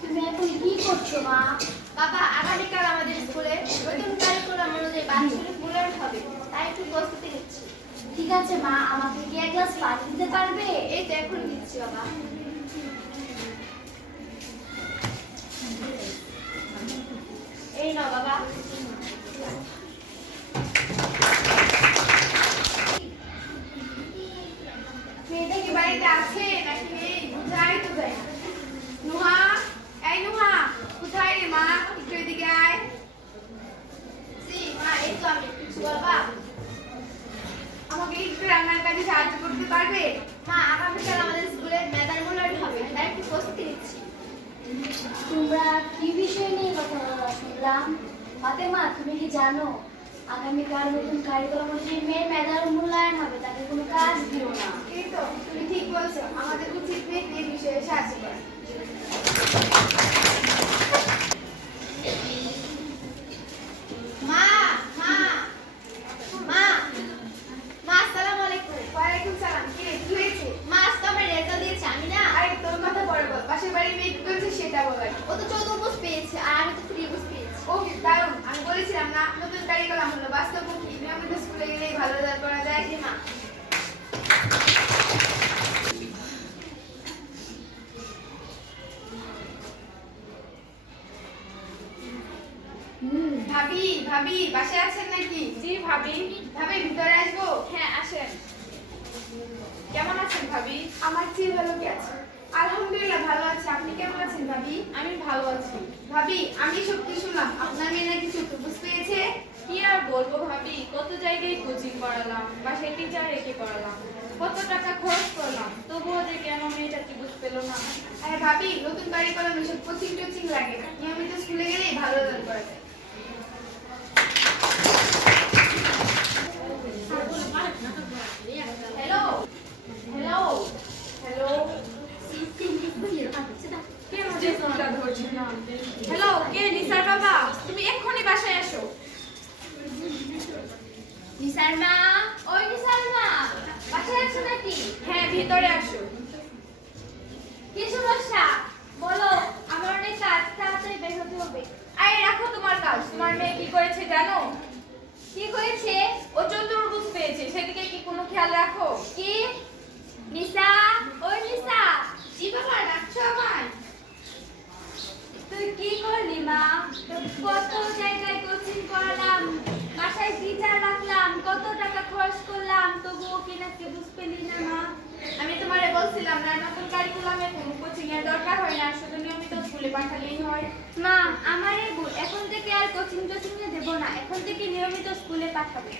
তুমি এখন কি করছো মা? বাবা, আগামীকাল আমাদের স্কুলে নতুন কারিকুলাম অনুযায়ী বাৎসরিক মূল্যায়ন হবে, তাই একটু প্রস্তুতি নিচ্ছি। ঠিক আছে মা, আমাকে কি এক গ্লাস পানি দিতে পারবে? এই তো এখন দিচ্ছি বাবা। এই নাও বাবা। মেয়েটা কি বাড়িতে আছে নাকি নেই? যাই তো যাই। নুহা, এই নুহা, কোথায় রে মা? একটু এদিকে আয়। জি মা, এই তো আমি। কিছু বলবা? আমাকে একটু রান্নার কাজে সাহায্য করতে পারবে? মা, আগামীকাল আমাদের স্কুলে মেধার মূল্যায়ন হবে, তাই একটু প্রস্তুতি নিচ্ছি। তোমরা কি বিষয় নিয়ে কথা বলা শুনলাম? ফাতেমা, তুমি কি জানো আগামীকাল নতুন কারিকুলাম অনুযায়ী মেয়ের মেধার মূল্যায়ন হবে, তাকে কোনো কাজ দিও না। এই তো, তুমি ঠিক বলছো, আমাদের উচিত মেয়েকে এই বিষয়ে সাহায্য করা। মা, মা, মা, মা, আসসালামু আলাইকুম। ওয়ালাইকুম সালাম। কি হয়েছে? মা, আজ তো আমার রেজাল্ট দিয়েছে, আমি না। আরে তোর কথা পরে বল, পাশের বাড়ির মেয়ে কি করেছে সেটা বল। ও তো চতুর্ভুজ পেয়েছে আর আমি তো ত্রিভুজ পেয়েছি। ও দারুণ, আমি বলেছিলাম না নতুন কারিকুলাম হলো বাস্তবমুখী, নিয়মিত স্কুলে গেলেই ভালো রেজাল্ট করা যায়। কি মা? ভাবি, ভাবি বাসায় আছেন নাকি? জি ভাবি। ভাবি, ভিতরে আসবো? হ্যাঁ আসেন। কেমন আছেন ভাবি? আমার চেয়ে ভালো কে আছে? আলহামদুলিল্লাহ ভালো আছে। আপনি কেমন আছেন ভাবি? আমি ভালো আছি। ভাবি, আমি সত্যি শুনলাম আপনার মেয়ে নাকি চতুর্ভুজ পেয়েছে। কি আর বলবো ভাবি, কত জায়গায় কোচিং করালাম, বাসায় টিচার রেখে করালাম, কত টাকা খরচ করলাম, তবুও যে কেন মেয়েটা ত্রিভুজ পেল না। আরে ভাবি, নতুন কারিকুলাম এসব কোচিং টোচিং লাগে না, নিয়মিত স্কুলে গেলেই ভালো রেজাল্ট করা যায়। হ্যালো, হ্যালো, হ্যালো, কেন যে ফোনটা ধরছে না? হ্যালো, কে? নিসার বাবা, তুমি এক্ষুনি বাসায় আসো। নিসার মা, ওই নিসার মা, বাসায় আছো নাকি? হ্যাঁ, ভিতরে আসো। কি সমস্যা বলো, আমার অনেক কাজ, তাড়াতাড়ি বের হতে হবে। আরে রাখো তোমার কাজ। তোমার মেয়ে কি করেছে জানো? কি হয়েছে? ও চতুর্ভুজ পেয়েছে, সেদিকে কি কোনো খেয়াল রাখো? কি? নিসা, ওই নিসা। জি বাবা, ডাকছো আমায়? তুই কি করলি মা? কত জায়গায় কোচিং করালাম, বাসায় টিচার রাখলাম, কত টাকা খরচ করলাম, তবুও কি না ত্রিভুজ পেলি না মা? আমি তোমারে বলছিলাম না নতুন কারিকুলামে কোনো কোচিং এর দরকার হয় না, শুধু নিয়মিত স্কুলে পাঠালেই হয়। মা, আমারই ভুল, এখন থেকে আর কোচিং টোচিং এ দেবো না, এখন থেকে নিয়মিত স্কুলে পাঠাবো।